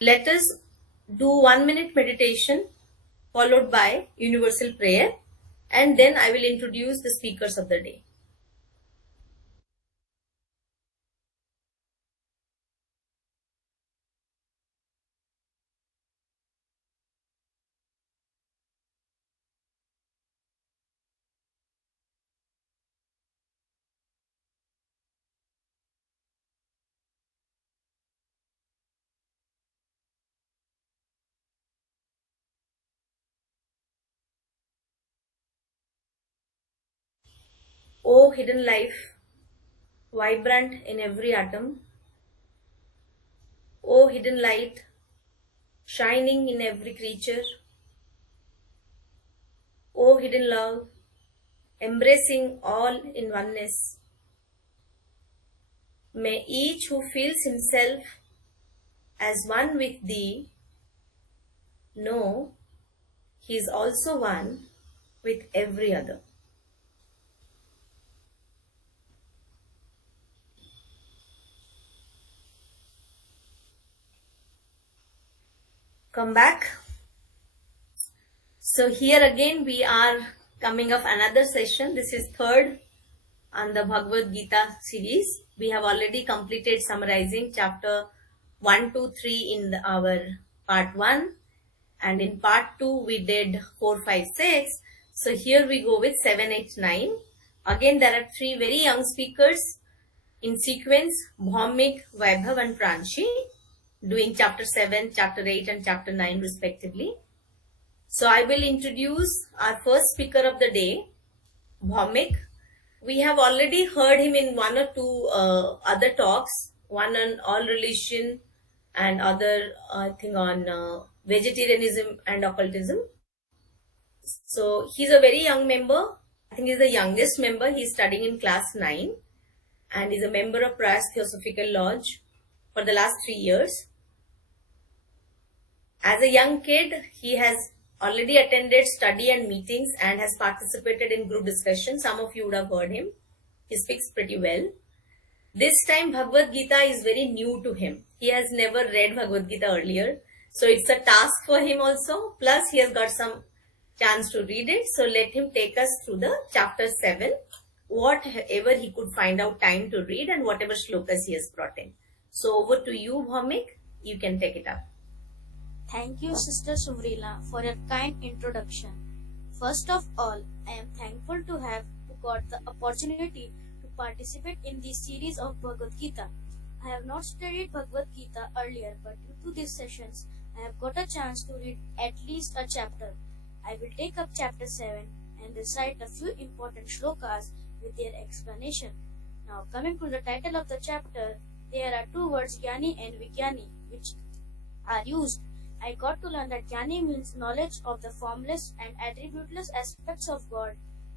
Let us do 1 minute meditation followed by universal prayer, and then I will introduce the speakers of the day. O hidden life, vibrant in every atom, O hidden light, shining in every creature, O hidden love, embracing all in oneness, may each who feels himself as one with thee know he is also one with every other. Come back. So here again we are coming of another session. This is third on the Bhagwad Geeta series. We have already completed summarizing chapter 1, 2, 3 in our part 1, and in part 2 we did 4, 5, 6. So here we go with 7, 8, 9. Again there are 3 very young speakers in sequence, Bhaumik, Vaibhav and Pranshi, doing chapter 7, chapter 8 and chapter 9 respectively. So I will introduce our first speaker of the day, Bhaumik. We have already heard him in 1 or 2 other talks, one on all religion and other I think on vegetarianism and occultism. So he's a very young member. I think he's the youngest member. He's studying in class 9 and is a member of Prayas Theosophical Lodge for the last 3 years. As a young kid, he has already attended study and meetings and has participated in group discussions. Some of you would have heard him. He speaks pretty well. This time Bhagwad Gita is very new to him. He has never read Bhagwad Gita earlier. So it's a task for him also. Plus he has got some chance to read it. So let him take us through the chapter 7. Whatever he could find out time to read and whatever shlokas he has brought in. So over to you, Bhaumik. You can take it up. Thank you, Sister Suvrila, for your kind introduction. First of all, I am thankful to have got the opportunity to participate in this series of Bhagavad Gita. I have not studied Bhagavad Gita earlier, but due to these sessions, I have got a chance to read at least a chapter. I will take up chapter 7 and recite a few important shlokas with their explanation. Now, coming to the title of the chapter, there are 2 words, Jnani and Vigyani, which are used. I got to learn that Jnani means knowledge of the formless and attributeless aspects of God,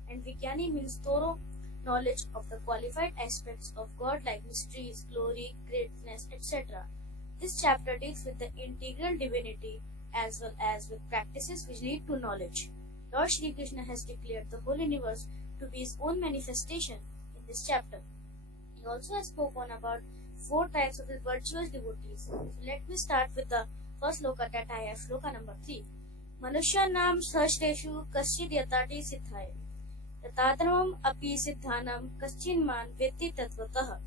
and Vigyani means thorough knowledge of the qualified aspects of God like mysteries, glory, greatness, etc. This chapter deals with the integral divinity as well as with practices which lead to knowledge. Lord Shri Krishna has declared the whole universe to be his own manifestation in this chapter. He also has spoken about 4 types of his virtuous devotees. So let me start with the first shloka that I have, shloka number 3. Manusyanam sahasreshu kaschid yatati siddhaye yatadramam api siddhanam kaschinman vetti tatvatah.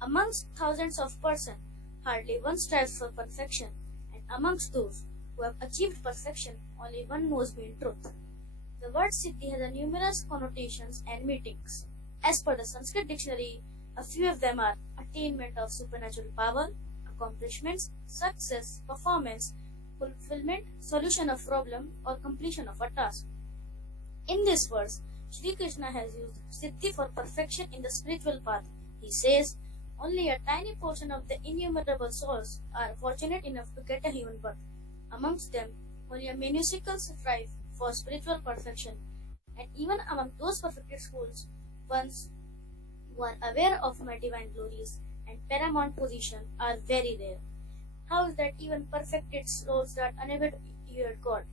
Amongst thousands of persons, hardly one strives for perfection, and amongst those who have achieved perfection, only one knows me in truth. The word siddhi has a numerous connotations and meanings. As per the Sanskrit dictionary, a few of them are attainment of supernatural power, accomplishments, success, performance, fulfillment, solution of problem, or completion of a task. In this verse, Sri Krishna has used siddhi for perfection in the spiritual path. He says, only a tiny portion of the innumerable souls are fortunate enough to get a human birth. Amongst them, only a minuscule strive for spiritual perfection, and even among those perfected souls, ones who are aware of my divine glories and paramount position are very rare. How is that even perfected souls are unable to hear God?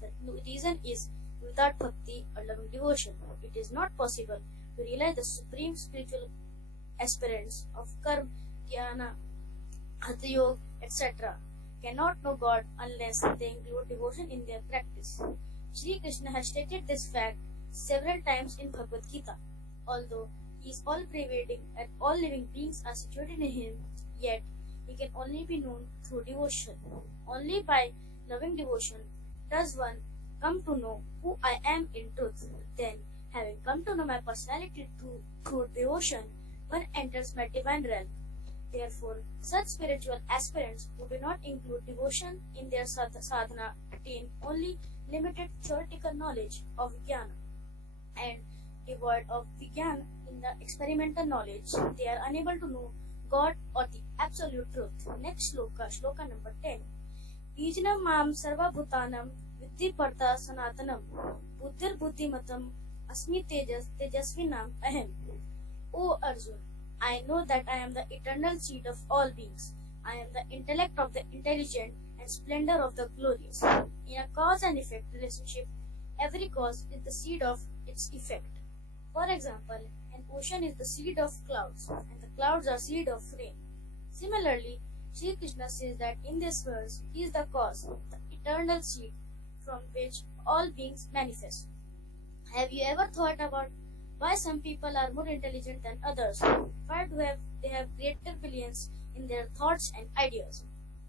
The reason is without bhakti or loving devotion, it is not possible to realize the supreme spiritual aspirants of karma, jnana, hatha yoga, etc. cannot know God unless they include devotion in their practice. Sri Krishna has stated this fact several times in Bhagwad Geeta. Although he is all pervading and all living beings are situated in him, yet he can only be known through devotion. Only by loving devotion does one come to know who I am in truth. Then, having come to know my personality through devotion, one enters my divine realm. Therefore, such spiritual aspirants who do not include devotion in their sadhana attain only limited theoretical knowledge of Jnana, and devoid of Vijnana in the experimental knowledge, they are unable to know God or the absolute truth. Next shloka number 10. Bijnam mam sarva bhutanam viddhi parta sanatanam buddhir buddhimatam asmi tejasvinam ahem. O Arjun, I know that I am the eternal seed of all beings. I am the intellect of the intelligent and splendor of the glorious. In a cause and effect relationship, every cause is the seed of its effect. For example, an ocean is the seed of clouds, and the clouds are seed of rain. Similarly, Sri Krishna says that in this verse, he is the cause, the eternal seed from which all beings manifest. Have you ever thought about why some people are more intelligent than others? Why they have greater brilliance in their thoughts and ideas?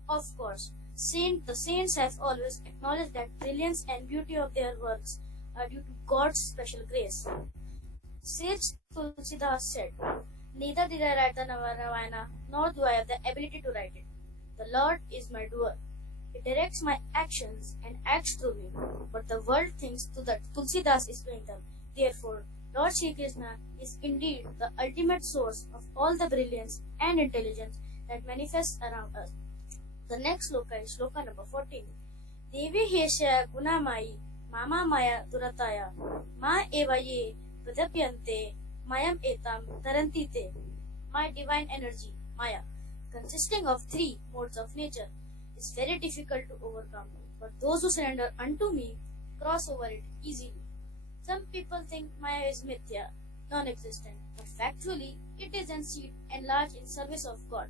Of course, the saints have always acknowledged that brilliance and beauty of their works are due to God's special grace. Sage Tulsidas said, "Neither did I write the Ramayana, nor do I have the ability to write it. The Lord is my doer. He directs my actions and acts through me. But the world thinks that Tulsidas is doing them. Therefore, Lord Sri Krishna is indeed the ultimate source of all the brilliance and intelligence that manifests around us." The next sloka is sloka number 14. Devi Hesha Gunamai Mama Maya Durataya Ma Eva Ye Pradapyante Mayam Etam Tarantite. My divine energy, Maya, consisting of three modes of nature, is very difficult to overcome, but those who surrender unto me cross over it easily. Some people think Maya is mithya, non-existent, but factually it is an seed enlarged in service of God.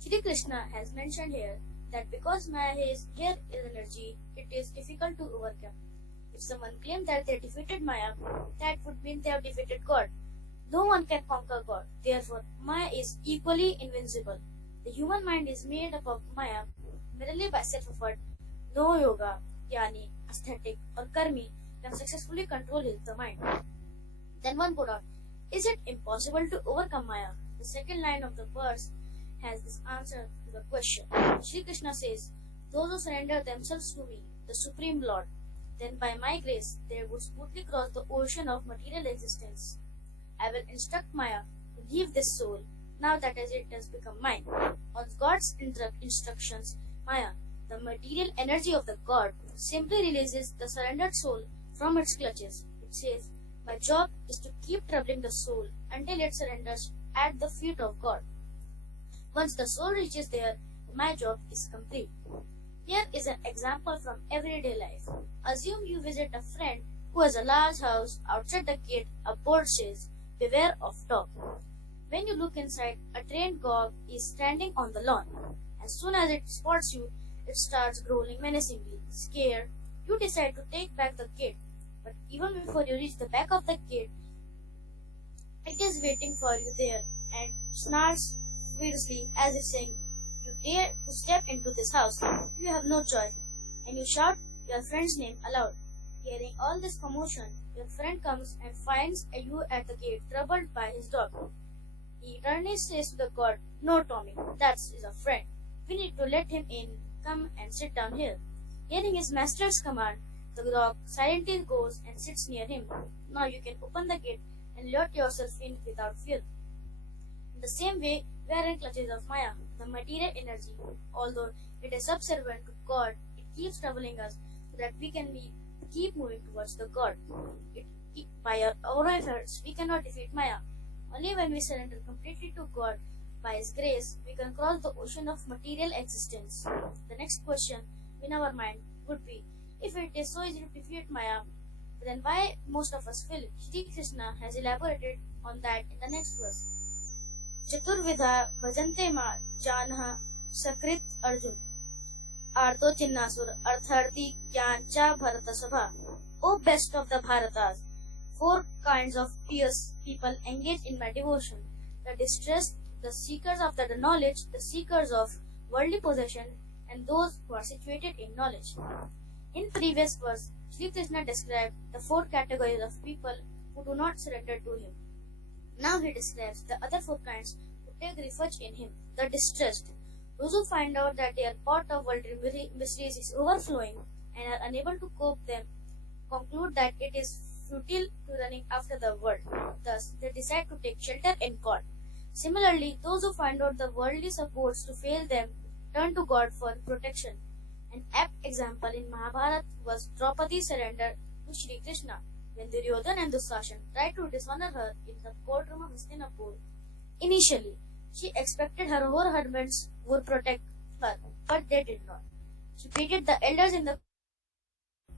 Shri Krishna has mentioned here that because Maya is energy, it is difficult to overcome. If someone claims that they defeated Maya, that would mean they have defeated God. No one can conquer God. Therefore, Maya is equally invincible. The human mind is made up of Maya merely by self-effort. No yoga, jnani, ascetic, or karmi can successfully control the mind. Then one put out, is it impossible to overcome Maya? The second line of the verse has this answer to the question. Shri Krishna says, those who surrender themselves to me, the Supreme Lord, then by my grace they would smoothly cross the ocean of material existence. I will instruct Maya to leave this soul, now that as it has become mine. On God's instructions, Maya, the material energy of the God, simply releases the surrendered soul from its clutches. It says, my job is to keep troubling the soul until it surrenders at the feet of God. Once the soul reaches there, my job is complete. Here is an example from everyday life. Assume you visit a friend who has a large house. Outside the gate, a board says, beware of dog. When you look inside, a trained dog is standing on the lawn. As soon as it spots you, it starts growling menacingly. Scared, you decide to take back the gate. But even before you reach the back of the gate, it is waiting for you there and snarls fiercely as if saying, you dare to step into this house. You have no choice. And you shout your friend's name aloud. Hearing all this commotion, your friend comes and finds you at the gate, troubled by his dog. He earnestly says to the god, no, Tommy, that is a friend. We need to let him in. Come and sit down here. Hearing his master's command, the dog silently goes and sits near him. Now you can open the gate and let yourself in without fear. In the same way, we are in clutches of Maya, the material energy. Although it is subservient to God, it keeps troubling us so that we can keep moving towards the God. By our own efforts, we cannot defeat Maya. Only when we surrender completely to God, by His grace, we can cross the ocean of material existence. The next question in our mind would be, if it is so easy to defeat Maya, then why most of us fail? Shri Krishna has elaborated on that in the next verse. Chaturvidha bhajante ma janha sakrit Arjun. Artho Chinnasur, Artharthi Kyancha Bharatasabha. O best of the Bharatas, four kinds of pious people engage in my devotion: the distressed, the seekers of the knowledge, the seekers of worldly possession, and those who are situated in knowledge. In previous verse, Sri Krishna described the four categories of people who do not surrender to him. Now he describes the other four kinds who take refuge in him: the distressed, those who find out that their pot of worldly miseries is overflowing and are unable to cope them, conclude that it is futile to running after the world. Thus, they decide to take shelter in God. Similarly, those who find out the worldly supports to fail them turn to God for protection. An apt example in Mahabharata was Draupadi's surrender to Sri Krishna when Duryodhana and Dusashan tried to dishonor her in the courtroom of Hastinapur. Initially, she expected her whole husbands would protect her, but they did not. She beat the elders in the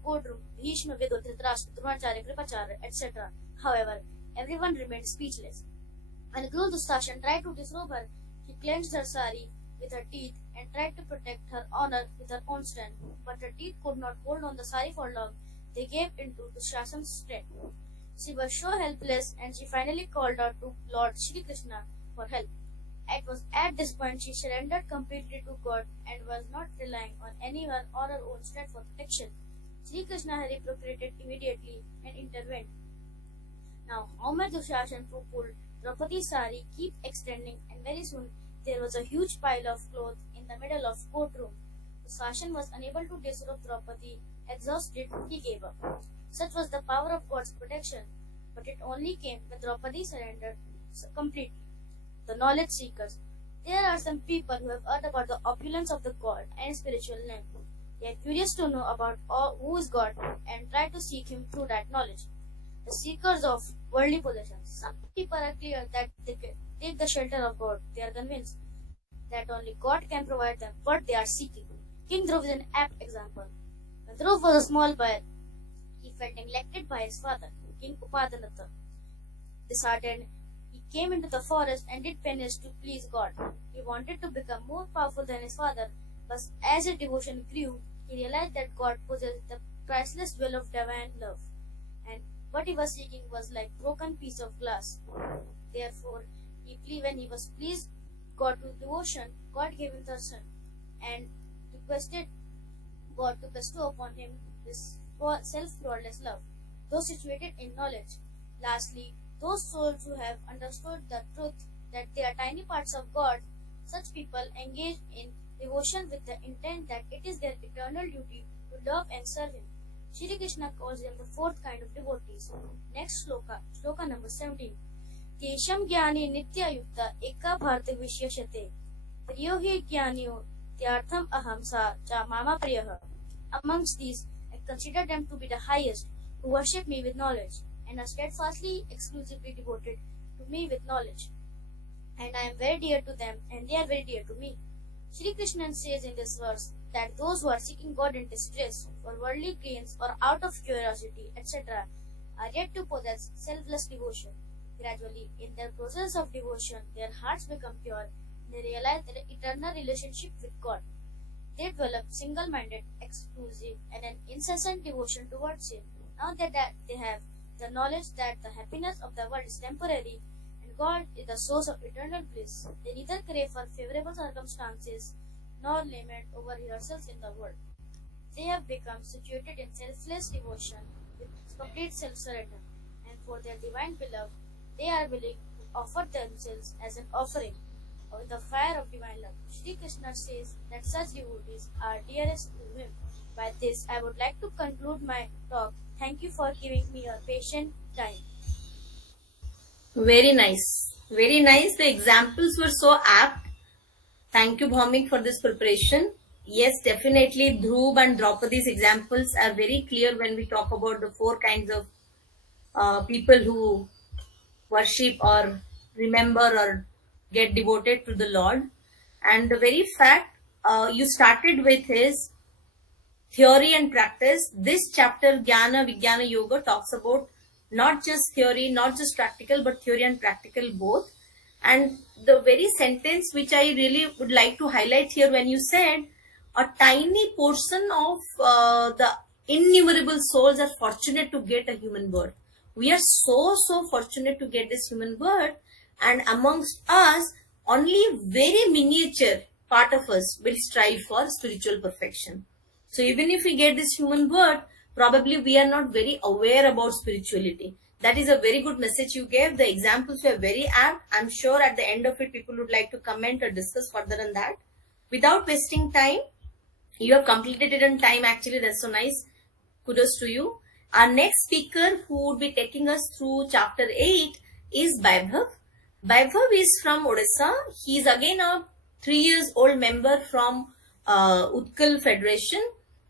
courtroom, Bhishma, Vidu, Dhritarashtra, Dronacharya, Kripacharya, etc. However, everyone remained speechless. When Guru Dusashan tried to disrobe her, she clenched her sari with her teeth and tried to protect her honor with her own strength. But her teeth could not hold on the sari for long. They gave in to Dusashan's strength. She was so helpless and she finally called out to Lord Shri Krishna for help. It was at this point she surrendered completely to God and was not relying on anyone or her own strength for protection. Sri Krishna reciprocated immediately and intervened. Now, how much Dushasan pulled Draupadi's sari keep extending, and very soon there was a huge pile of cloth in the middle of courtroom. Dushasan was unable to disrobe Draupadi. Exhausted, he gave up. Such was the power of God's protection, but it only came when Draupadi surrendered completely. The knowledge seekers. There are some people who have heard about the opulence of the God and spiritual name. They are curious to know about who is God and try to seek Him through that knowledge. The seekers of worldly possessions. Some people are clear that they can take the shelter of God. They are convinced that only God can provide them what they are seeking. King Dhruv is an apt example. When Dhruv was a small boy, he felt neglected by his father, King Upadanata. Disheartened, he came into the forest and did penance to please God. He wanted to become more powerful than his father, but as his devotion grew, he realized that God possessed the priceless well of divine love, and what he was seeking was like broken piece of glass. Therefore, when he was pleased God with devotion, God gave him the son, and requested God to bestow upon him this self-flawless love, those situated in knowledge. Lastly, those souls who have understood the truth that they are tiny parts of God, such people engage in devotion with the intent that it is their eternal duty to love and serve Him. Shri Krishna calls them the fourth kind of devotees. Next sloka number 17. Tesham Gyani Nitya Yukta Eka Bharta Vishyashate Priyo Hi Gyaniyo Tyartham Aham Sa Cha Mama Priyaha. Amongst these, I consider them to be the highest, who worship me with knowledge, and are steadfastly, exclusively devoted to me with knowledge. And I am very dear to them, and they are very dear to me. Sri Krishna says in this verse that those who are seeking God in distress, for worldly gains, or out of curiosity, etc., are yet to possess selfless devotion. Gradually, in their process of devotion, their hearts become pure, and they realize their eternal relationship with God. They develop single-minded, exclusive, and an incessant devotion towards Him. Now that they have the knowledge that the happiness of the world is temporary and God is the source of eternal bliss, they neither crave for favorable circumstances nor lament over yourselves in the world. They have become situated in selfless devotion with complete self-surrender, and for their divine beloved, they are willing to offer themselves as an offering of the fire of divine love. Shri Krishna says that such devotees are dearest to Him. By this, I would like to conclude my talk. Thank you for giving me your patient time. Very nice. Very nice. The examples were so apt. Thank you, Bhaumik, for this preparation. Yes, definitely, Dhruv and Draupadi's examples are very clear when we talk about the four kinds of people who worship or remember or get devoted to the Lord. And the very fact you started with is theory and practice. This chapter, Jnana Vijnana Yoga, talks about not just theory, not just practical, but theory and practical both. And the very sentence which I really would like to highlight here, when you said, a tiny portion of the innumerable souls are fortunate to get a human birth. We are so fortunate to get this human birth, and amongst us, only very miniature part of us will strive for spiritual perfection. So even if we get this human birth, probably we are not very aware about spirituality. That is a very good message you gave. The examples were very apt. I'm sure at the end of it, people would like to comment or discuss further on that. Without wasting time, you have completed it on time. Actually, that's so nice. Kudos to you. Our next speaker who would be taking us through chapter 8 is Vaibhav. Vaibhav is from Odisha. He is again a 3 years old member from Utkal Federation.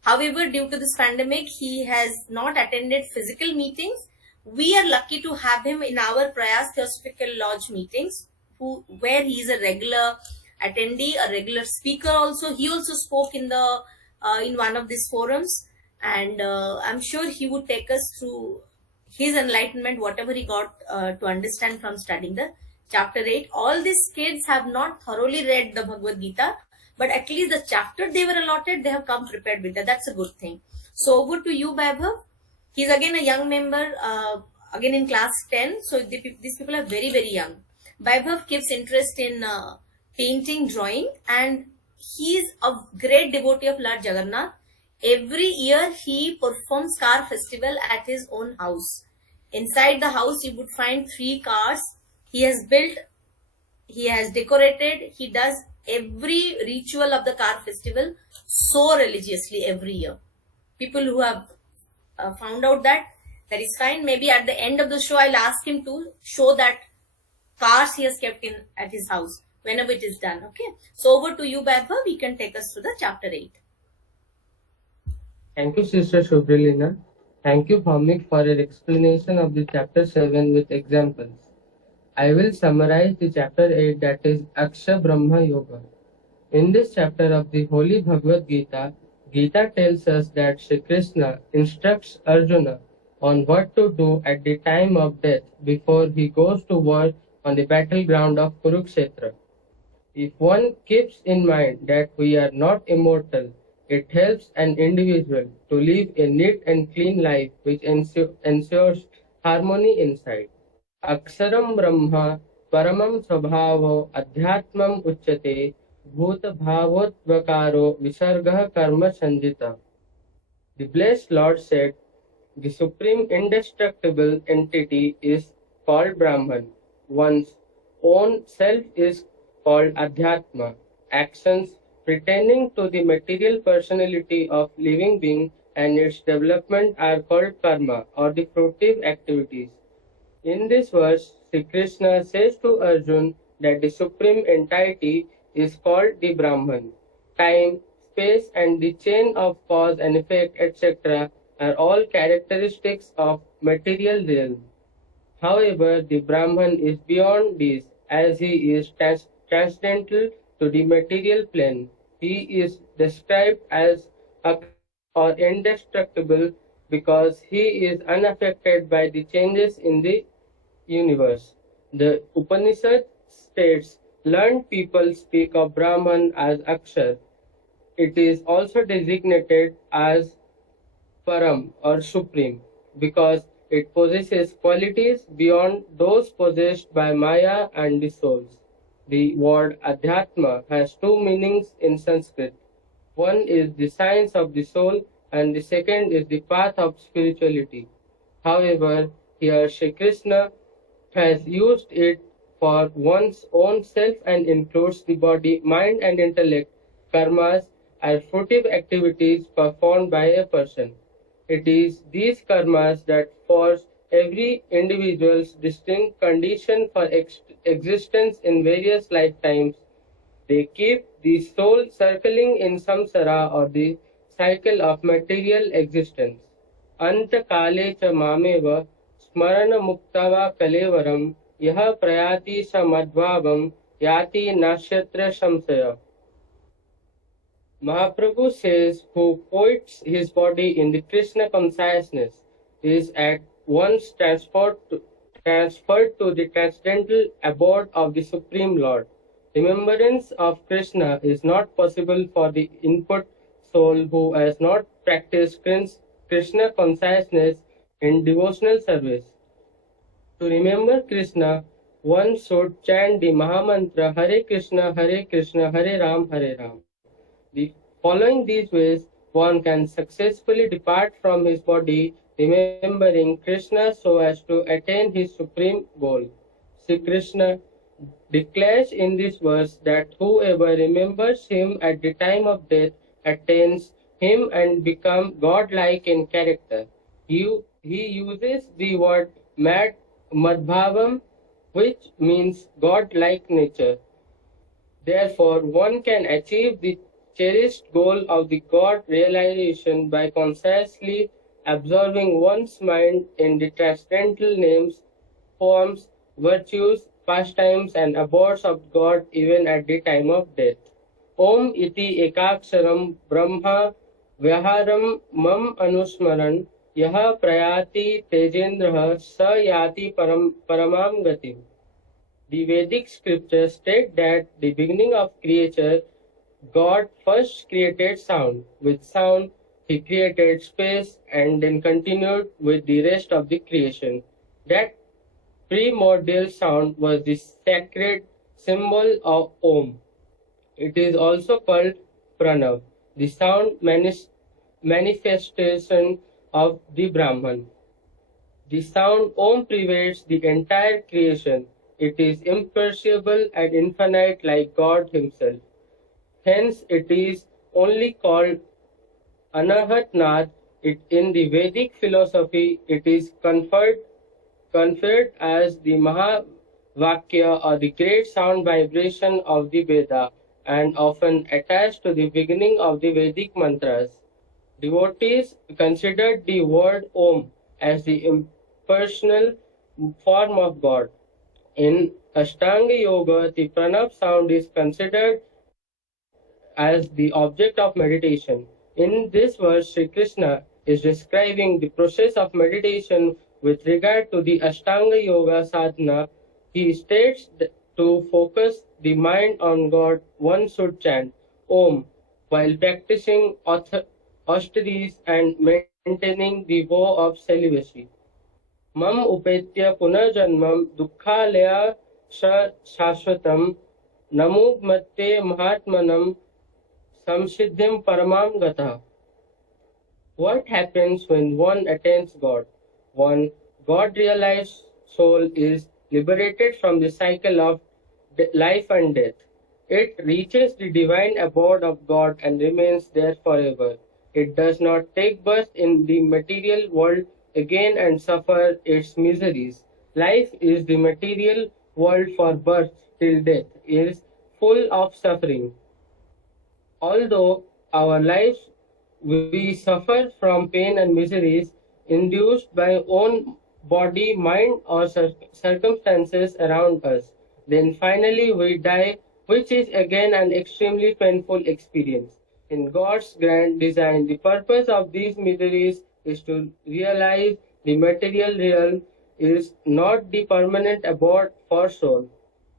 However, due to this pandemic, he has not attended physical meetings. We are lucky to have him in our Prayas Theosophical Lodge meetings, where he is a regular attendee, a regular speaker. Also, he also spoke in one of these forums, and I'm sure he would take us through his enlightenment, whatever he got to understand from studying the chapter 8. All these kids have not thoroughly read the Bhagwad Gita, but at least the chapter they were allotted, they have come prepared with that. That's a good thing. So over to you, Vaibhav. He's again a young member, again in class 10. So these people are very young. Vaibhav keeps interest in painting, drawing, and he's a great devotee of Lord Jagannath. Every year he performs car festival at his own house. Inside the house you would find 3 cars. He has built, he has decorated, he does every ritual of the car festival so religiously every year. People who have found out that is fine. Maybe at the end of the show I'll ask him to show that cars he has kept in at his house whenever it is done. Okay, so over to you, Vaibhav. We can take us through the chapter 8. Thank you, Sister Shubhralina. Thank you, Bhaumik, for your explanation of the chapter 7 with examples. I will summarize the chapter 8, that is Aksha Brahma Yoga. In this chapter of the Holy Bhagwad Gita, Gita tells us that Shri Krishna instructs Arjuna on what to do at the time of death before he goes to war on the battleground of Kurukshetra. If one keeps in mind that we are not immortal, it helps an individual to live a neat and clean life which ensures harmony inside. Aksaram Brahma Paramam Svabhavo Adhyatmam Uchyate Bhuta Bhavotvakaro Visargah Karma Sanjita. The blessed Lord said, the supreme indestructible entity is called Brahman. One's own self is called Adhyatma. Actions pertaining to the material personality of living being and its development are called karma, or the fruitive activities. In this verse, Sri Krishna says to Arjuna that the supreme entity is called the Brahman. Time, space, and the chain of cause and effect, etc., are all characteristics of material realm. However, the Brahman is beyond these, as he is transcendental to the material plane. He is described as or indestructible because he is unaffected by the changes in the universe. The Upanishad states, learned people speak of Brahman as Akshar. It is also designated as Param or Supreme because it possesses qualities beyond those possessed by Maya and the souls. The word Adhyatma has 2 meanings in Sanskrit. One is the science of the soul and the second is the path of spirituality. However, here Shri Krishna has used it for one's own self and includes the body, mind and intellect. Karmas are fruitive activities performed by a person. It is these karmas that force every individual's distinct condition for existence in various lifetimes. They keep the soul circling in samsara, or the cycle of material existence. Anta kale cha mameva smarana muktava kalevaram yaha prayati samadbhavam yati nashyatra samsaya. Mahaprabhu says, who quits his body in the Krishna consciousness is at once transferred to the transcendental abode of the Supreme Lord. Remembrance of Krishna is not possible for the input soul who has not practiced Krishna consciousness in devotional service. To remember Krishna, one should chant the Mahamantra Hare Krishna, Hare Ram, Hare Ram. Following these ways, one can successfully depart from his body, remembering Krishna so as to attain his supreme goal. Sri Krishna declares in this verse that whoever remembers him at the time of death attains him and becomes godlike in character. He uses the word madbhavam, which means godlike nature. Therefore, one can achieve the cherished goal of the God realization by consciously absorbing one's mind in the transcendental names, forms, virtues, pastimes, and abodes of God even at the time of death. Om iti ekaksharam brahma vyaharam mam anusmaran yaha prayati tejendraha sa yati paramam gatim. The Vedic scriptures state that the beginning of creature, God first created sound. With sound, he created space and then continued with the rest of the creation. That primordial sound was the sacred symbol of Om. It is also called Pranav, the sound manifestation of the Brahman. The sound Om pervades the entire creation. It is imperishable and infinite like God himself. Hence it is only called Anahat Nath. In the Vedic philosophy, it is conferred as the Mahavakya or the great sound vibration of the Veda and often attached to the beginning of the Vedic mantras. Devotees considered the word Om as the impersonal form of God. In Ashtanga Yoga, the Pranav sound is considered as the object of meditation. In this verse, Sri Krishna is describing the process of meditation with regard to the Ashtanga Yoga sadhana. He states that to focus the mind on God, one should chant Om while practicing austerities and maintaining the vow of celibacy. मम उपेत्य पुनर्जन्मं दुःखालया शाश्वतं नमुग्मत्ते महात्मनं samsiddhim paramam gata. What happens when one attains God? One God-realized soul is liberated from the cycle of life and death. It reaches the divine abode of God and remains there forever. It does not take birth in the material world again and suffer its miseries. Life is the material world for birth till death is full of suffering. Although our lives we suffer from pain and miseries induced by own body, mind, or circumstances around us. Then finally we die, which is again an extremely painful experience. In God's grand design, the purpose of these miseries is to realize the material realm is not the permanent abode for soul.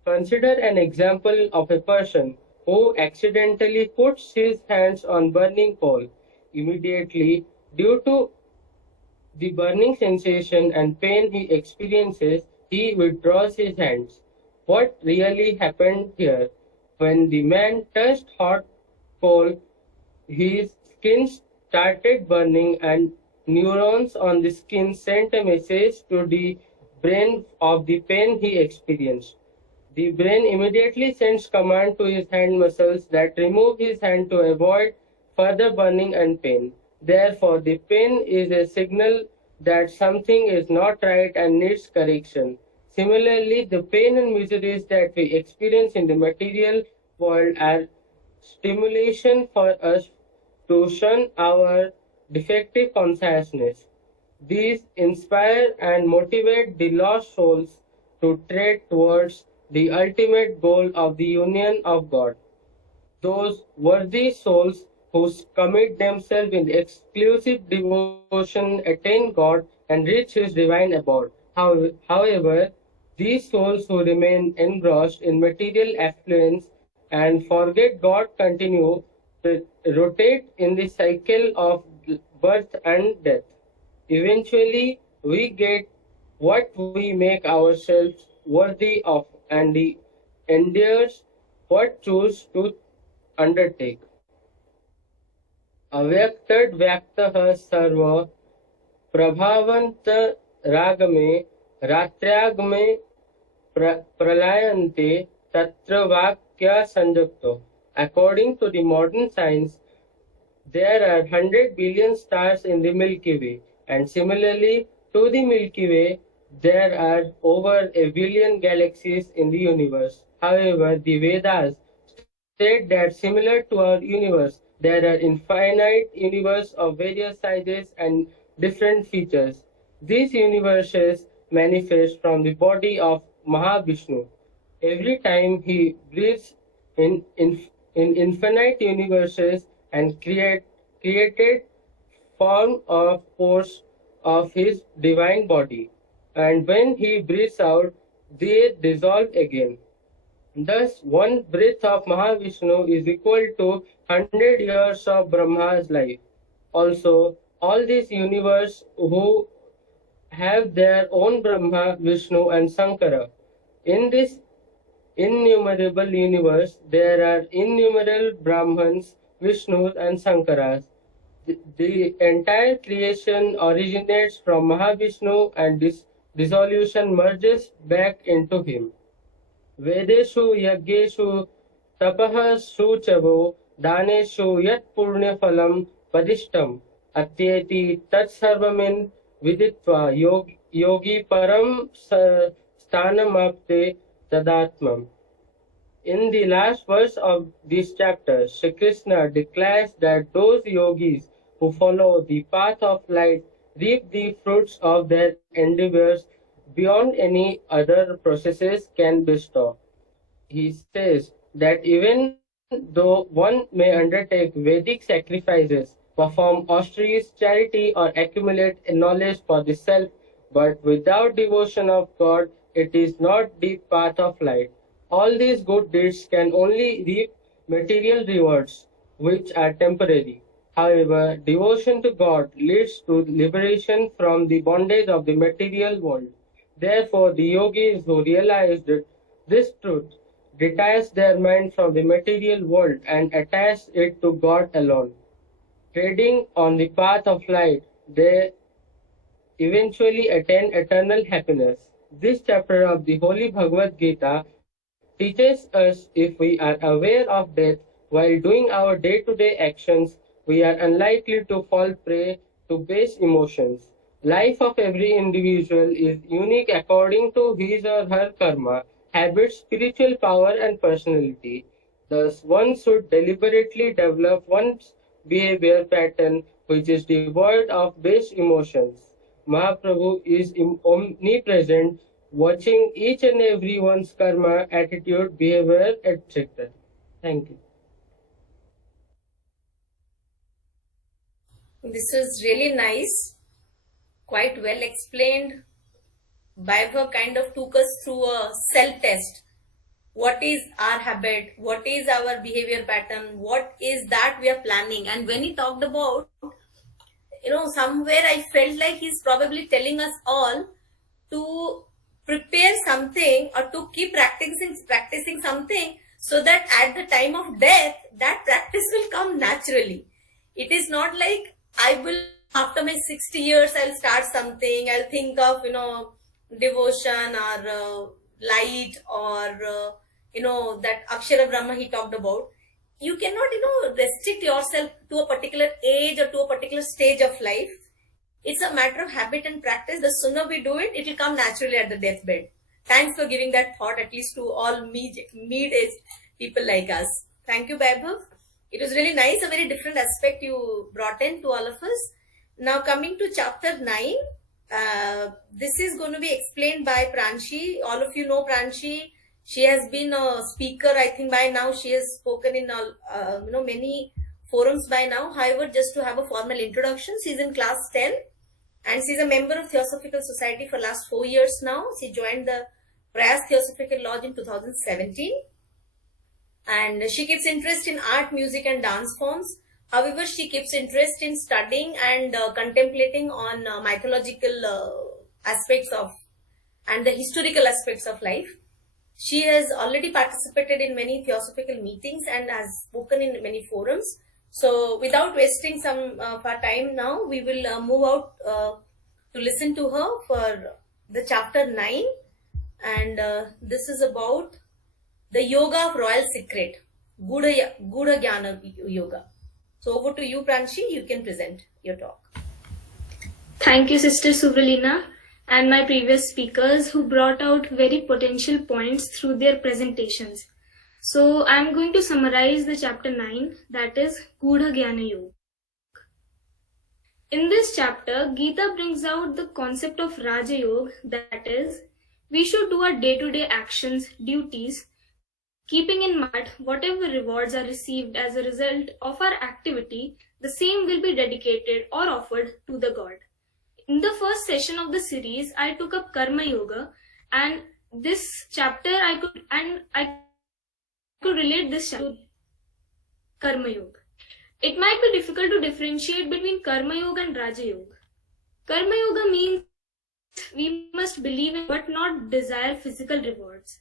Consider an example of a person who accidentally puts his hands on burning coal. Immediately, due to the burning sensation and pain he experiences, he withdraws his hands. What really happened here? When the man touched hot coal, his skin started burning and neurons on the skin sent a message to the brain of the pain he experienced. The brain immediately sends command to his hand muscles that remove his hand to avoid further burning and pain. Therefore, the pain is a signal that something is not right and needs correction. Similarly, the pain and miseries that we experience in the material world are stimulation for us to shun our defective consciousness. These inspire and motivate the lost souls to tread towards the ultimate goal of the union of God. Those worthy souls who commit themselves in exclusive devotion attain God and reach His divine abode. However, These souls who remain engrossed in material affluence and forget God continue to rotate in the cycle of birth and death. Eventually, we get what we make ourselves worthy of, and the endures what choose to undertake. अव्यक्तड व्यक्तः सर्व प्रभावंत रागमे रात्र्यागमे प्रलयन्ते तत्र वाक्य संयुक्तो. According to the modern science, there are 100 billion stars in the Milky Way, and similarly to the Milky Way, there are over a billion galaxies in the universe. However, the Vedas state that similar to our universe, there are infinite universes of various sizes and different features. These universes manifest from the body of Mahavishnu. Every time he breathes in infinite universes and created form of force of his divine body. And when he breathes out, they dissolve again. Thus, one breath of Mahavishnu is equal to 100 years of Brahma's life. Also, all these universe who have their own Brahma, Vishnu, and Sankara. In this innumerable universe, there are innumerable Brahmans, Vishnus, and Sankaras. The entire creation originates from Mahavishnu, and this dissolution merges back into him. वेदेषु यज्ञेषु तपः शुचवो दानेषु यत् पुण्यफलं पदिष्टम् अत्येति तत्सर्वमिन् विदित्वा योगी परम स्थानमाप्ते तदात्मम्. In the last verse of this chapter, Shri Krishna declares that those yogis who follow the path of light reap the fruits of their endeavors beyond any other processes can bestow. He says that even though one may undertake Vedic sacrifices, perform austerities, charity, or accumulate knowledge for the self, but without devotion of God, it is not the path of light. All these good deeds can only reap material rewards, which are temporary. However, devotion to God leads to liberation from the bondage of the material world. Therefore, the yogis who realized this truth detach their mind from the material world and attach it to God alone. Treading on the path of light, they eventually attain eternal happiness. This chapter of the Holy Bhagwad Gita teaches us if we are aware of death while doing our day-to-day actions, we are unlikely to fall prey to base emotions. Life of every individual is unique according to his or her karma, habits, spiritual power, and personality. Thus, one should deliberately develop one's behavior pattern which is devoid of base emotions. Mahaprabhu is omnipresent, watching each and every one's karma, attitude, behavior, etc. Thank you. This is really nice, quite well explained. Vaibhav kind of took us through a self-test. What is our habit? What is our behavior pattern? What is that we are planning? And when he talked about, somewhere I felt like he's probably telling us all to prepare something or to keep practicing something so that at the time of death, that practice will come naturally. It is not like I will, after my 60 years, I'll start something, I'll think of, devotion or light or, that Akshara Brahma he talked about. You cannot, restrict yourself to a particular age or to a particular stage of life. It's a matter of habit and practice. The sooner we do it, it will come naturally at the deathbed. Thanks for giving that thought, at least to all mid-aged people like us. Thank you, Vaibhav. It was really nice, a very different aspect you brought in to all of us. Now coming to chapter 9, this is going to be explained by Pranshi. All of you know Pranshi. She has been a speaker, I think by now. She has spoken in many forums by now. However, just to have a formal introduction, she's in class 10 and she's a member of Theosophical Society for last 4 years now. She joined the Prayas Theosophical Lodge in 2017. And she keeps interest in art, music, and dance forms. However, she keeps interest in studying and contemplating on mythological aspects of and the historical aspects of life. She has already participated in many theosophical meetings and has spoken in many forums. So, without wasting some of our time now, we will move out to listen to her for the chapter 9, and this is about the yoga of royal secret, Gudha Jnana Yoga. So over to you, Pranshi. You can present your talk. Thank you, Sister Suvralina, and my previous speakers who brought out very potential points through their presentations. So I'm going to summarize the chapter 9, that is Gudha Jnana Yoga. In this chapter, Gita brings out the concept of Raja Yoga, that is, we should do our day-to-day actions, duties, keeping in mind whatever rewards are received as a result of our activity, the same will be dedicated or offered to the God. In the first session of the series, I took up Karma Yoga, and this chapter I could relate this to Karma Yoga. It might be difficult to differentiate between Karma Yoga and Raja Yoga. Karma Yoga means we must believe in but not desire physical rewards.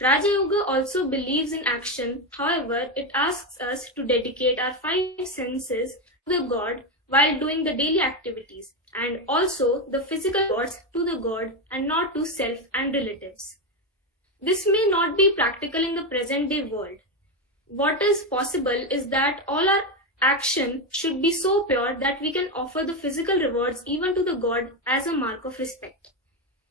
Raja Yoga also believes in action, however, it asks us to dedicate our 5 senses to the God while doing the daily activities, and also the physical rewards to the God and not to self and relatives. This may not be practical in the present day world. What is possible is that all our action should be so pure that we can offer the physical rewards even to the God as a mark of respect.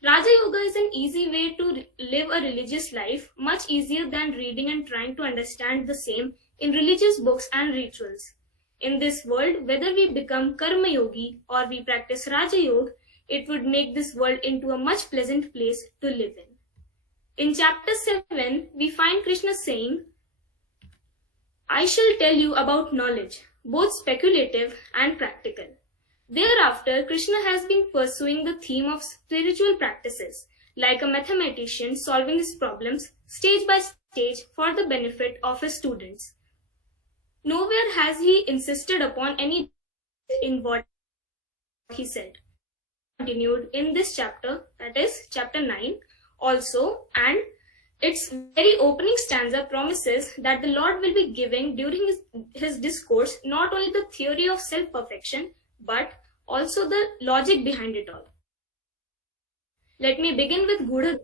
Raja Yoga is an easy way to live a religious life, much easier than reading and trying to understand the same in religious books and rituals. In this world, whether we become Karma Yogi or we practice Raja Yoga, it would make this world into a much pleasant place to live in. In chapter 7, we find Krishna saying, I shall tell you about knowledge, both speculative and practical. Thereafter, Krishna has been pursuing the theme of spiritual practices, like a mathematician solving his problems stage by stage for the benefit of his students. Nowhere has he insisted upon any in what he said. Continued in this chapter, that is chapter 9, also, and its very opening stanza promises that the Lord will be giving during his discourse not only the theory of self-perfection, but also the logic behind it all. Let me begin with Gudha.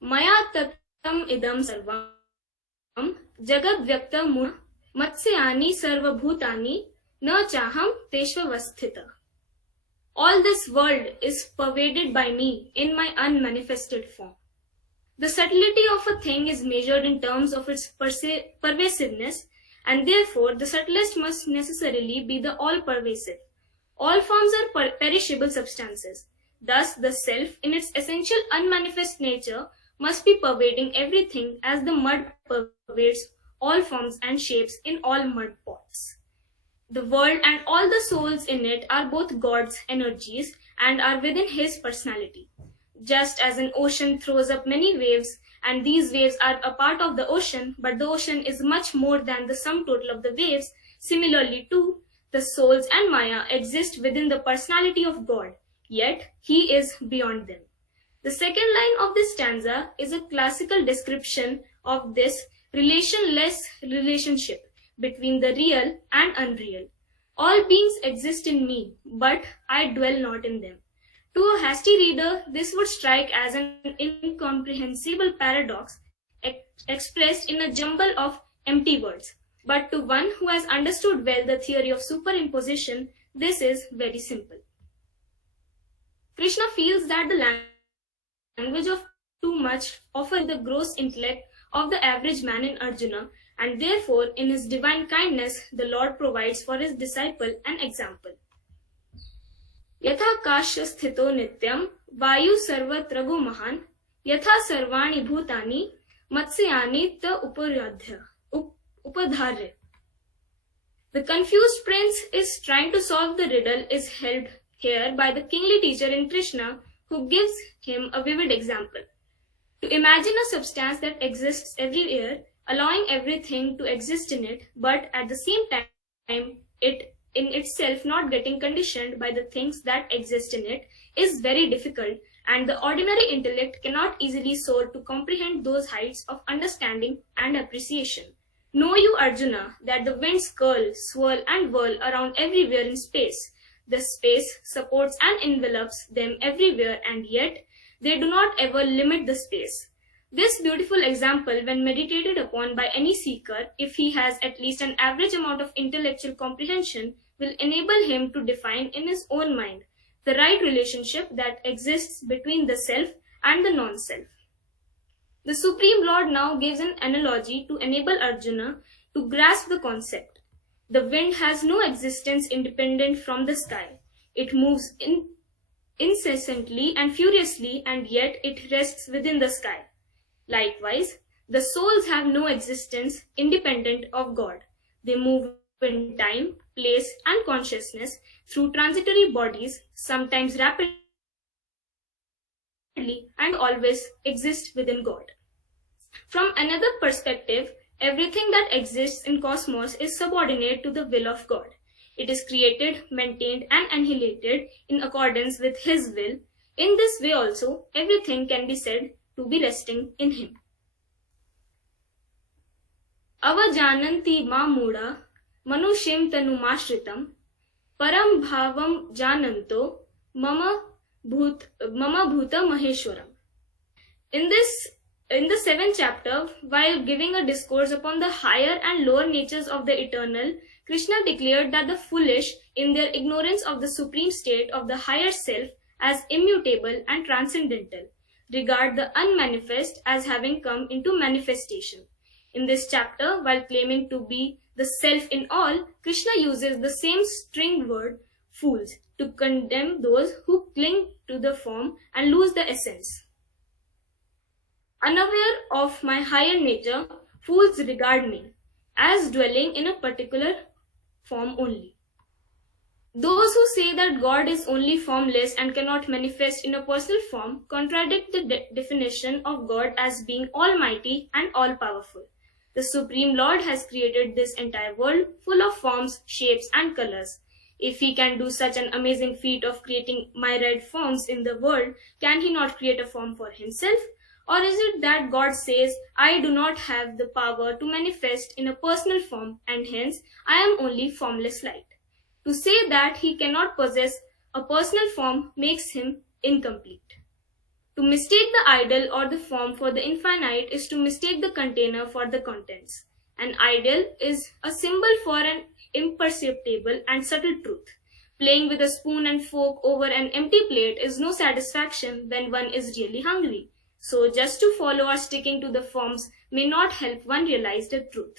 Maya tattam idam sarvam jagad vyakta muna matsyani sarvabhutani na chaham teshvavasthita. All this world is pervaded by me in my unmanifested form. The subtlety of a thing is measured in terms of its pervasiveness, and therefore the subtlest must necessarily be the all-pervasive. All forms are perishable substances. Thus, the self, in its essential unmanifest nature, must be pervading everything as the mud pervades all forms and shapes in all mud pots. The world and all the souls in it are both God's energies and are within His personality. Just as an ocean throws up many waves, and these waves are a part of the ocean, but the ocean is much more than the sum total of the waves, similarly too, the souls and Maya exist within the personality of God, yet He is beyond them. The second line of this stanza is a classical description of this relationless relationship between the real and unreal. All beings exist in me, but I dwell not in them. To a hasty reader, this would strike as an incomprehensible paradox expressed in a jumble of empty words. But to one who has understood well the theory of superimposition, this is very simple. Krishna feels that the language of too much offers the gross intellect of the average man in Arjuna, and therefore in his divine kindness the Lord provides for his disciple an example. Yatha kasha sthito nityam vayu sarva tragu mahan yatha sarvani bhutani matsyani ta upadharya. The confused prince is trying to solve the riddle is held here by the kingly teacher in Krishna, who gives him a vivid example. To imagine a substance that exists everywhere, allowing everything to exist in it, but at the same time, it in itself not getting conditioned by the things that exist in it, is very difficult, and the ordinary intellect cannot easily soar to comprehend those heights of understanding and appreciation. Know you, Arjuna, that the winds curl, swirl, and whirl around everywhere in space. The space supports and envelops them everywhere, and yet they do not ever limit the space. This beautiful example, when meditated upon by any seeker, if he has at least an average amount of intellectual comprehension, will enable him to define in his own mind the right relationship that exists between the self and the non-self. The Supreme Lord now gives an analogy to enable Arjuna to grasp the concept. The wind has no existence independent from the sky. It moves incessantly and furiously, and yet it rests within the sky. Likewise, the souls have no existence independent of God. They move in time, place, and consciousness through transitory bodies, sometimes rapidly and always exist within God. From another perspective, everything that exists in cosmos is subordinate to the will of God. It is created, maintained, and annihilated in accordance with His will. In this way also, everything can be said to be resting in Him. Avajananti ma muda manushim tanumashritam param bhavam jananto mama bhuta maheshwaram. In the 7th chapter, while giving a discourse upon the higher and lower natures of the eternal, Krishna declared that the foolish, in their ignorance of the supreme state of the higher self as immutable and transcendental, regard the unmanifest as having come into manifestation. In this chapter, while claiming to be the self in all, Krishna uses the same stringed word, fools, to condemn those who cling to the form and lose the essence. Unaware of my higher nature, fools regard me as dwelling in a particular form only. Those who say that God is only formless and cannot manifest in a personal form contradict the definition of God as being almighty and all-powerful. The Supreme Lord has created this entire world full of forms, shapes, and colors. If He can do such an amazing feat of creating myriad forms in the world, can He not create a form for Himself? Or is it that God says, I do not have the power to manifest in a personal form, and hence I am only formless light? To say that He cannot possess a personal form makes Him incomplete. To mistake the idol or the form for the infinite is to mistake the container for the contents. An idol is a symbol for an imperceptible and subtle truth. Playing with a spoon and fork over an empty plate is no satisfaction when one is really hungry. So just to follow or sticking to the forms may not help one realize the truth.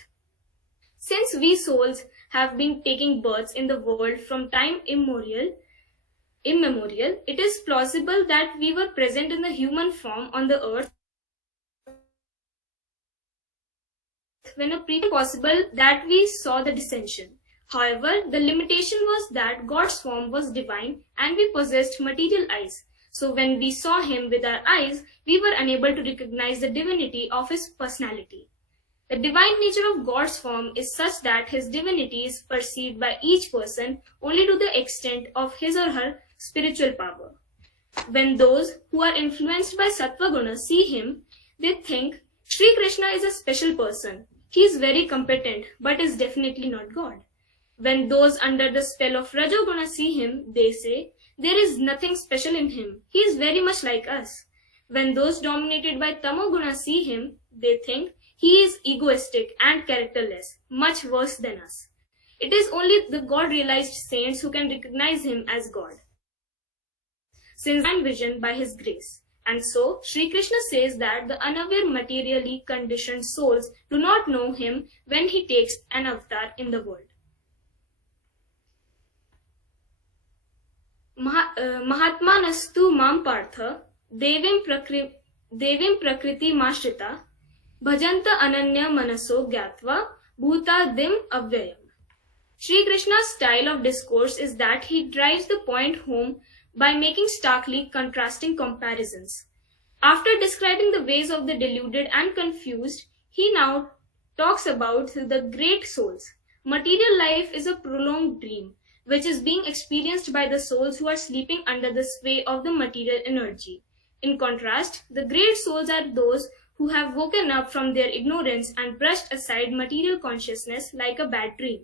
Since we souls have been taking births in the world from time immemorial, it is plausible that we were present in the human form on the earth when a possible that we saw the descension. However, the limitation was that God's form was divine and we possessed material eyes. So when we saw Him with our eyes, we were unable to recognize the divinity of His personality. The divine nature of God's form is such that His divinity is perceived by each person only to the extent of his or her spiritual power. When those who are influenced by Sattva Guna see Him, they think Sri Krishna is a special person. He is very competent, but is definitely not God. When those under the spell of Rajoguna see Him, they say, there is nothing special in Him. He is very much like us. When those dominated by Tamoguna see Him, they think He is egoistic and characterless, much worse than us. It is only the God-realized saints who can recognize Him as God, since divine vision by His grace. And so, Sri Krishna says that the unaware materially conditioned souls do not know Him when He takes an avatar in the world. Mahatmanastu mam partha devim prakriti mashrita bhajanta ananya manaso gyatva bhutadim avyayam. Sri Krishna's style of discourse is that he drives the point home by making starkly contrasting comparisons. After describing the ways of the deluded and confused, he now talks about the great souls. Material life is a prolonged dream, which is being experienced by the souls who are sleeping under the sway of the material energy. In contrast, the great souls are those who have woken up from their ignorance and brushed aside material consciousness like a bad dream.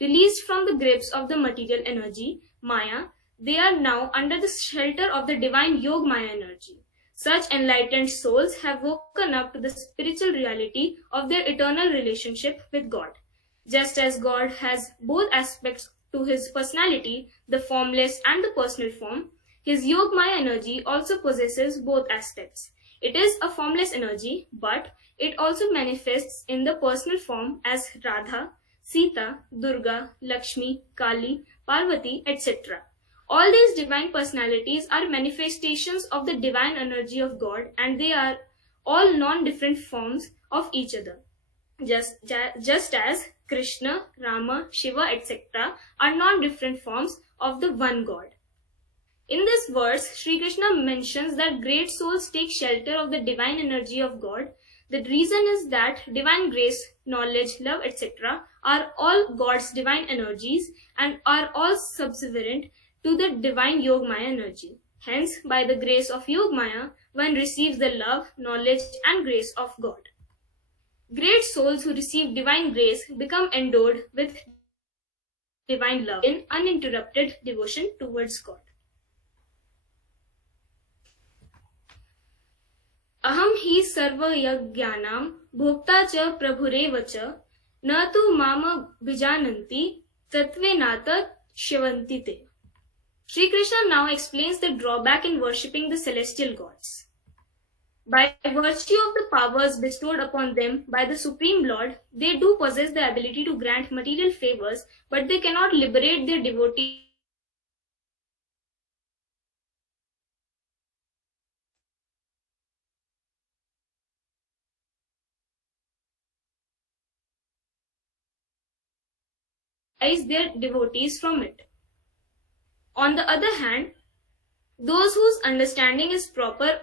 Released from the grips of the material energy, Maya, they are now under the shelter of the divine Yogmaya energy. Such enlightened souls have woken up to the spiritual reality of their eternal relationship with God. Just as God has both aspects to his personality, the formless and the personal form, his Yogmaya energy also possesses both aspects. It is a formless energy, but it also manifests in the personal form as Radha, Sita, Durga, Lakshmi, Kali, Parvati, etc. All these divine personalities are manifestations of the divine energy of God, and they are all non-different forms of each other. Just as Krishna, Rama, Shiva, etc. are non-different forms of the one God. In this verse, Sri Krishna mentions that great souls take shelter of the divine energy of God. The reason is that divine grace, knowledge, love, etc. are all God's divine energies and are all subservient to the divine Yogmaya energy. Hence, by the grace of Yogmaya, one receives the love, knowledge, and grace of God. Great souls who receive divine grace become endowed with divine love in uninterrupted devotion towards God. अहम ही सर्वयज्ञानां भोक्ता च प्रभुरेव च न तु माम विजानन्ति तत्वेनात शिवन्ति ते. Sri Krishna now explains the drawback in worshipping the celestial gods. By virtue of the powers bestowed upon them by the Supreme Lord, they do possess the ability to grant material favors, but they cannot liberate their devotees from it. On the other hand, those whose understanding is proper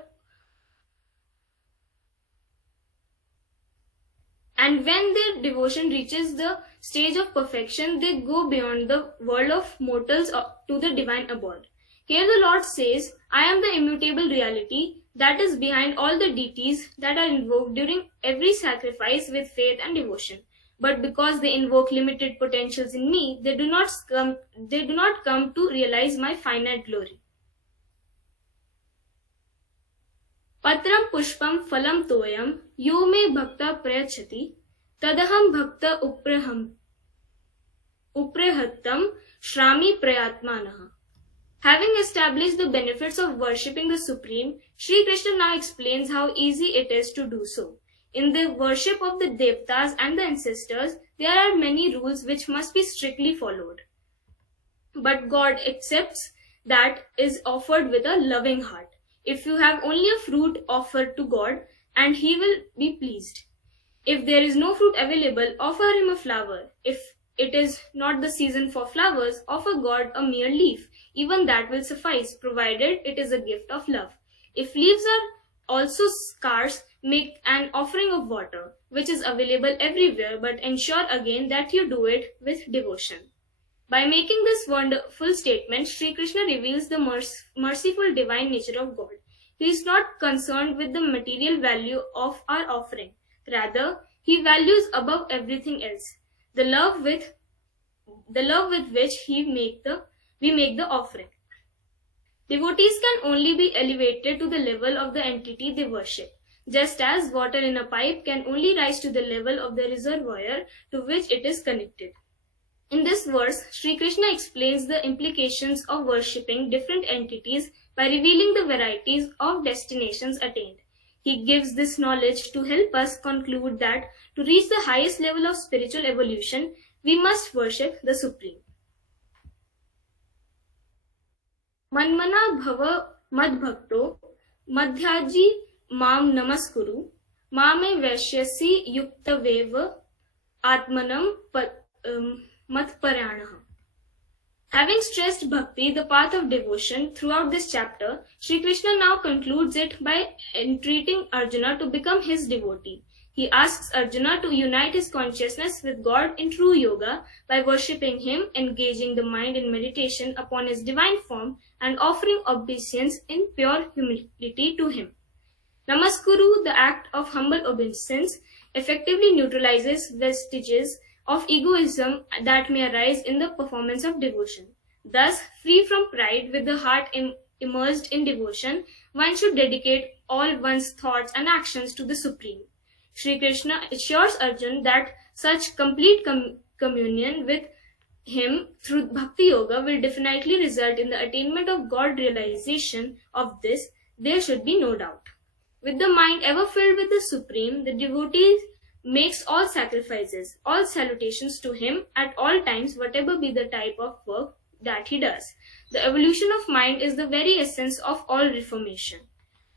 and when their devotion reaches the stage of perfection, they go beyond the world of mortals to the divine abode. Here the Lord says, I am the immutable reality that is behind all the deities that are invoked during every sacrifice with faith and devotion. But because they invoke limited potentials in me, they do not come to realize my finite glory. Patram pushpam phalam toyam yo me bhakta prayachati tadaham bhakta uprehattam shrami prayatmanaha. Having established the benefits of worshipping the Supreme, Sri Krishna now explains how easy it is to do so. In the worship of the Devtas and the ancestors, there are many rules which must be strictly followed. But God accepts that is offered with a loving heart. If you have only a fruit offered to God, and He will be pleased. If there is no fruit available, offer Him a flower. If it is not the season for flowers, offer God a mere leaf. Even that will suffice, provided it is a gift of love. If leaves are also scarce, make an offering of water, which is available everywhere, but ensure again that you do it with devotion. By making this wonderful statement, Sri Krishna reveals the merciful divine nature of God. He is not concerned with the material value of our offering. Rather, He values above everything else the love with which we make the offering. Devotees can only be elevated to the level of the entity they worship, just as water in a pipe can only rise to the level of the reservoir to which it is connected. In this verse, Sri Krishna explains the implications of worshipping different entities by revealing the varieties of destinations attained. He gives this knowledge to help us conclude that to reach the highest level of spiritual evolution, we must worship the Supreme. Manmana bhava madbhakto madhyaji mam namaskuru mame vaishyasi yuktaveva atmanam matparayanaha. Having stressed bhakti, the path of devotion, throughout this chapter, Sri Krishna now concludes it by entreating Arjuna to become his devotee. He asks Arjuna to unite his consciousness with God in true yoga by worshipping him, engaging the mind in meditation upon his divine form, and offering obeisance in pure humility to him. Namaskuru, the act of humble obeisance, effectively neutralizes vestiges of egoism that may arise in the performance of devotion. Thus, free from pride, with the heart immersed in devotion, one should dedicate all one's thoughts and actions to the Supreme. Sri Krishna assures Arjuna that such complete communion with him through Bhakti Yoga will definitely result in the attainment of God realization. Of this, there should be no doubt. With the mind ever filled with the Supreme, the devotee makes all sacrifices, all salutations to him at all times, whatever be the type of work that he does. The evolution of mind is the very essence of all reformation.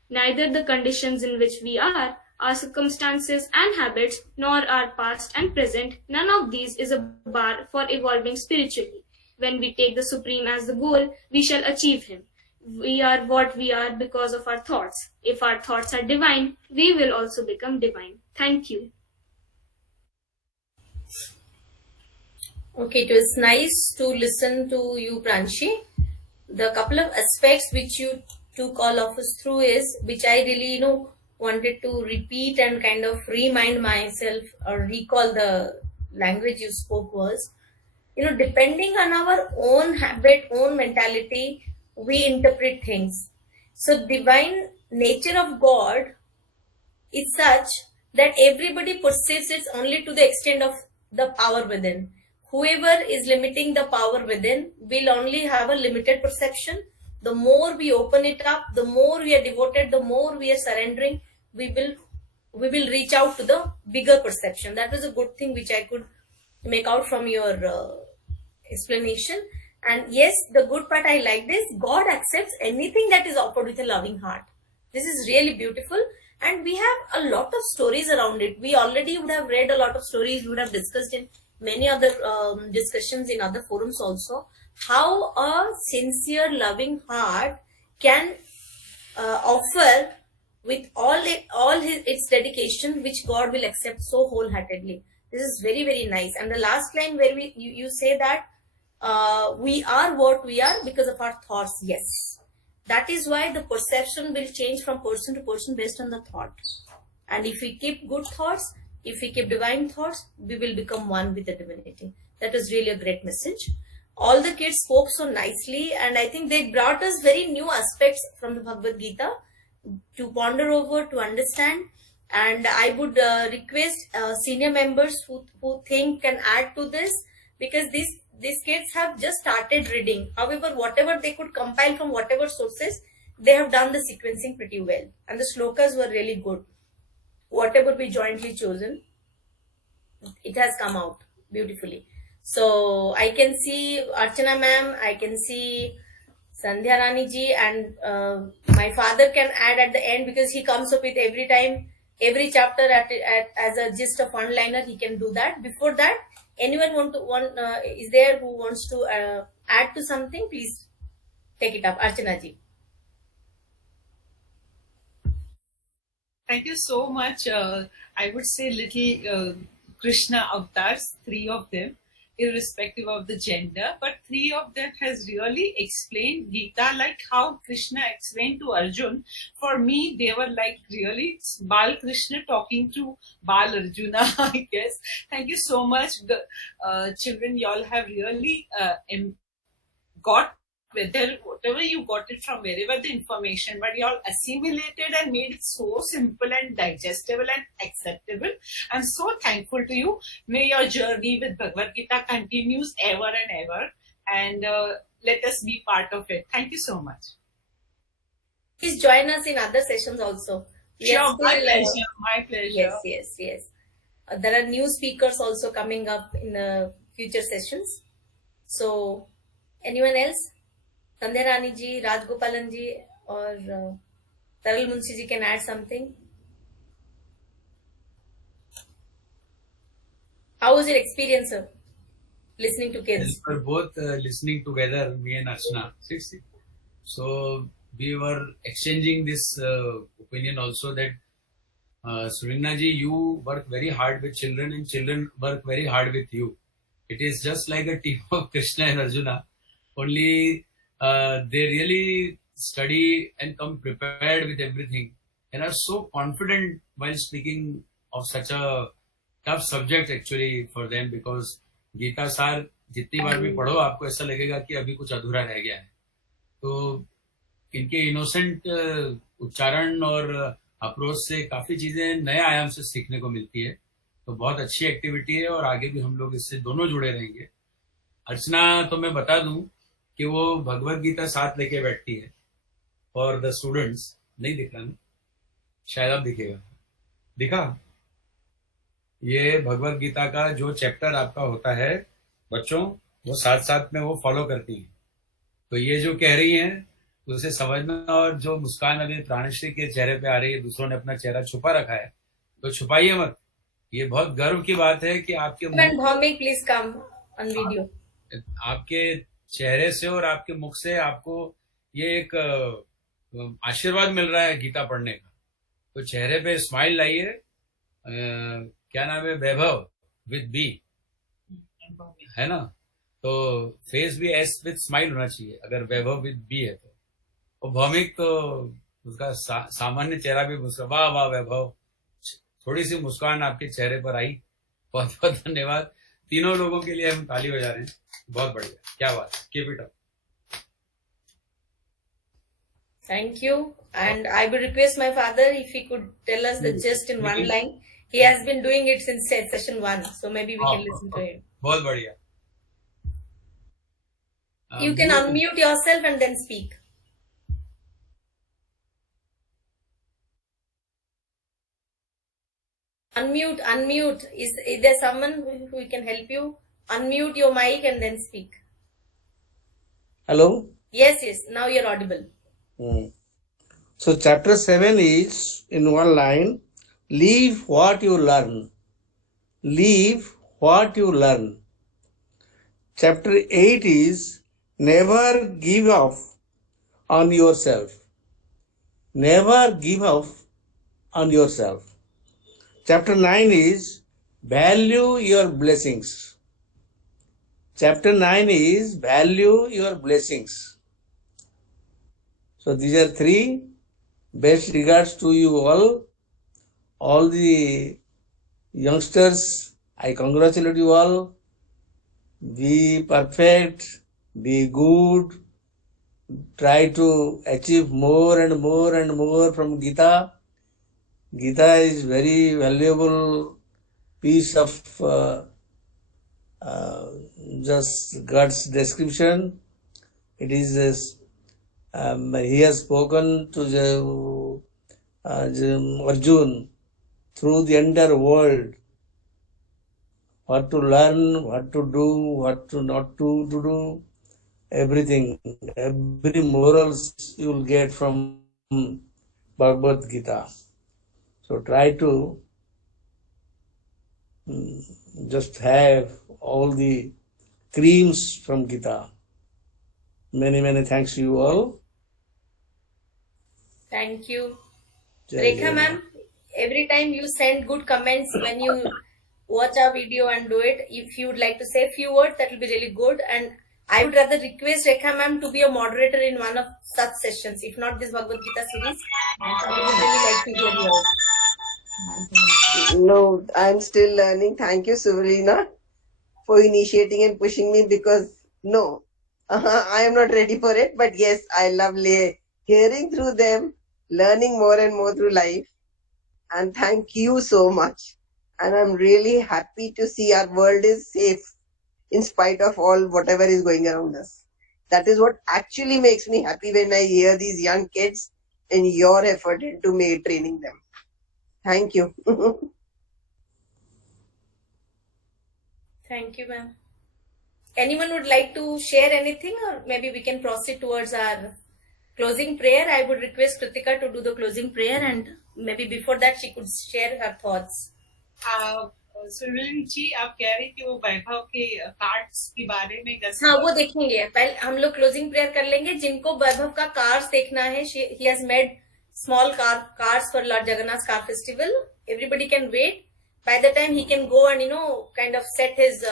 Neither the conditions in which we are, our circumstances and habits, nor our past and present, none of these is a bar for evolving spiritually. When we take the Supreme as the goal, we shall achieve him. We are what we are because of our thoughts. If our thoughts are divine, we will also become divine. Thank you. Okay, it was nice to listen to you, Pranshi. The couple of aspects which you took all of us through is, which I really, wanted to repeat and kind of remind myself or recall the language you spoke was, depending on our own habit, own mentality, we interpret things. So divine nature of God is such that everybody perceives it only to the extent of the power within. Whoever is limiting the power within will only have a limited perception. The more we open it up, the more we are devoted, the more we are surrendering, we will reach out to the bigger perception. That was a good thing which I could make out from your explanation. And yes, the good part I like this, God accepts anything that is offered with a loving heart. This is really beautiful, and we have a lot of stories around it. We already would have read a lot of stories, we would have discussed in many other discussions in other forums also, how a sincere loving heart can offer with its dedication, which God will accept so wholeheartedly. This is very, very nice. And the last line where you say that we are what we are because of our thoughts. Yes, that is why the perception will change from person to person based on the thought. And if we keep good thoughts, if we keep divine thoughts, we will become one with the divinity. That was really a great message. All the kids spoke so nicely, and I think they brought us very new aspects from the Bhagwad Gita to ponder over, to understand. And I would request senior members who think can add to this, because these kids have just started reading. However, whatever they could compile from whatever sources, they have done the sequencing pretty well, and the shlokas were really good. Whatever we jointly chosen, it has come out beautifully. So I can see Archana ma'am, I can see Sandhya Rani ji, and my father can add at the end, because he comes up with every chapter as a gist of one liner. He can do that. Before that, anyone is there who wants to add to something? Please take it up, Archana ji. Thank you so much. I would say little Krishna avatars, 3 of them, irrespective of the gender, but 3 of them has really explained Gita like how Krishna explained to Arjun. For me, they were like really Bal Krishna talking to Bal Arjuna, I guess. Thank you so much. The children, y'all have really got whatever you got it from, wherever the information, but you all assimilated and made it so simple and digestible and acceptable. I'm so thankful to you. May your journey with Bhagwad Gita continues ever and ever, and let us be part of it. Thank you so much. Please join us in other sessions also. Sure, my pleasure. My pleasure. Yes. There are new speakers also coming up in the future sessions. So, anyone else? Sandhya Rani ji, Rajgopalan ji, or Taral Munshi ji can add something. How was your experience, sir? listening to kids. We were both listening together, me and Archana. See? So we were exchanging this opinion also that Surina ji, you work very hard with children and children work very hard with you. It is just like a team of Krishna and Arjuna. Only they really study and come prepared with everything and are so confident while speaking of such a tough subject actually for them, because Gita सार जितनी बार भी पढ़ो आपको ऐसा लगेगा कि अभी कुछ अधूरा रह गया है. तो इनके इनोसेंट उच्चारण और अप्रोच से काफी चीजें नए आयाम से सीखने को मिलती है. तो बहुत अच्छी एक्टिविटी है और आगे भी हम लोग इससे दोनों जुड़े रहेंगे. अर्चना तो मैं बता दूं कि वो भगवद गीता साथ लेके बैठती है और द स्टूडेंट्स. नहीं दिख रहा ना, शायद अब दिखेगा. दिखा? ये भगवद गीता का जो चैप्टर आपका होता है बच्चों, वो साथ साथ में वो फॉलो करती हैं. तो ये जो कह रही हैं उसे समझना, और जो मुस्कान अभी प्राणश्री के चेहरे पे आ रही है, दूसरों ने अपना चेहरा छुपा रखा है तो छुपाइए मत. ये बहुत गर्व की बात है कि आपके प्लीज कम ऑन वीडियो. आपके चेहरे से और आपके मुख से आपको ये एक आशीर्वाद मिल रहा है गीता पढ़ने का. तो चेहरे पे स्माइल लाइए. क्या नाम है? वैभव विद बी, है ना? तो फेस भी एस विद स्माइल होना चाहिए अगर वैभव विद बी है तो. और भौमिक तो उसका सामान्य चेहरा भी मुस्कुरा. वाह वाह वैभव, थोड़ी सी मुस्कान आपके चेहरे पर आई. बहुत बहुत धन्यवाद. तीनों लोगों के लिए हम ताली बजा रहे हैं. बहुत बढ़िया, क्या बात. Keep it up. Thank you. And I would request my father if he could tell us the gist in one line. He has been doing it since session 1, so maybe we can listen to him. बहुत बढ़िया. You can unmute yourself and then speak. Unmute. Is there someone who can help you? Unmute your mic and then speak. Hello? Yes. Now you're audible. So chapter 7 is in one line, leave what you learn. Leave what you learn. Chapter 8 is never give up on yourself. Never give up on yourself. Chapter 9 is value your blessings. Chapter 9 is value your blessings. So these are 3. Best regards to you all. All the youngsters, I congratulate you all. Be perfect, be good. Try to achieve more and more and more from Gita. Gita is very valuable piece of just God's description. It is he has spoken to Arjun through the entire world, what to learn, what to do, what to not to do, everything, every morals you will get from Bhagwad Geeta. So try to just have all the creams from Gita. Many, many thanks to you all. Thank you. Jai Rekha Jai. ma'am, every time you send good comments when you watch our video and do it, if you would like to say a few words, that will be really good. And I would rather request Rekha ma'am to be a moderator in one of such sessions, if not this Bhagwad Gita series. I would really like to hear you out. No, I'm still learning. Thank you, Sabrina, for initiating and pushing me, because no, I am not ready for it. But yes, I love hearing through them, learning more and more through life. And thank you so much. And I'm really happy to see our world is safe in spite of all whatever is going around us. That is what actually makes me happy when I hear these young kids and your effort into training them. Thank you. Thank you, ma'am. Anyone would like to share anything, or maybe we can proceed towards our closing prayer? I would request Kritika to do the closing prayer, and maybe before that she could share her thoughts. Sunil ji आप कह रही थी वो वैभव के cards के बारे में कैसे? हाँ, वो देखेंगे। पहले हम लोग क्लोजिंग प्रेयर कर लेंगे। जिनको वैभव का कार्स देखना है, he has made small cars for Lord Jagannath's car festival. Everybody can wait. By the time he can go and kind of set his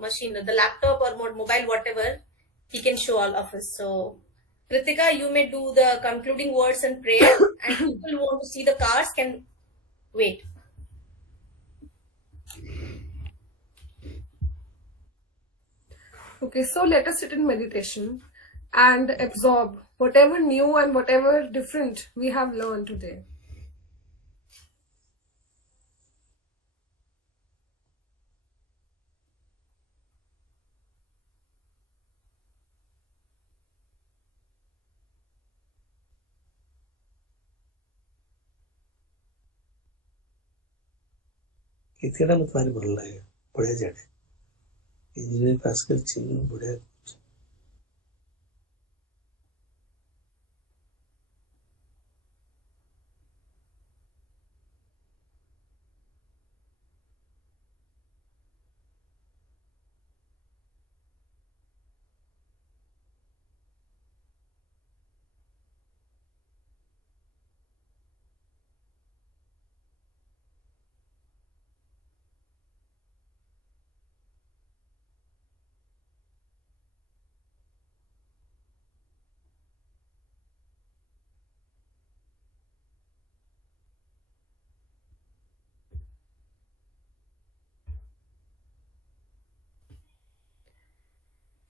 machine, the laptop or mobile, whatever, he can show all of us. So Kritika, you may do the concluding words and prayer, and people who want to see the cars can wait. Okay, so let us sit in meditation and absorb whatever new and whatever different we have learned today. କେତେଟା ମତେ ଭାରି ଭଲ ଲାଗେ, ବଢିଆ ଜାଣେ engineering pass କରିଛି, ବଢିଆ।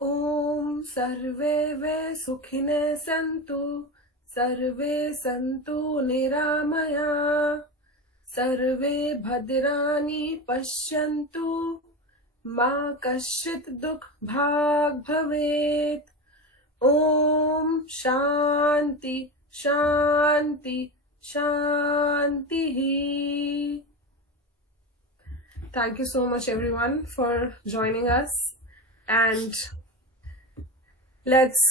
Om sarve ve sukhine santu, sarve santu niramaya, sarve bhadrani pashyantu, ma kashit dukh bhag bhavet. Om shanti shanti shanti. Thank you so much everyone for joining us, and let's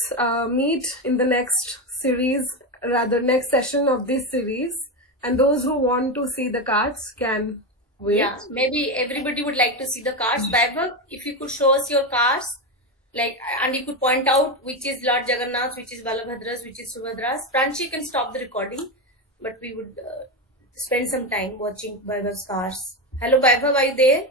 meet in the next series, rather next session of this series, and those who want to see the cards can wait. Yeah, maybe everybody would like to see the cars. Vaibhav, if you could show us your cars, and you could point out which is Lord Jagannath, which is Balabhadra's, which is Subhadra's. Pranchi, you can stop the recording, but we would spend some time watching Vaibhav's cars. Hello Vaibhav, are you there?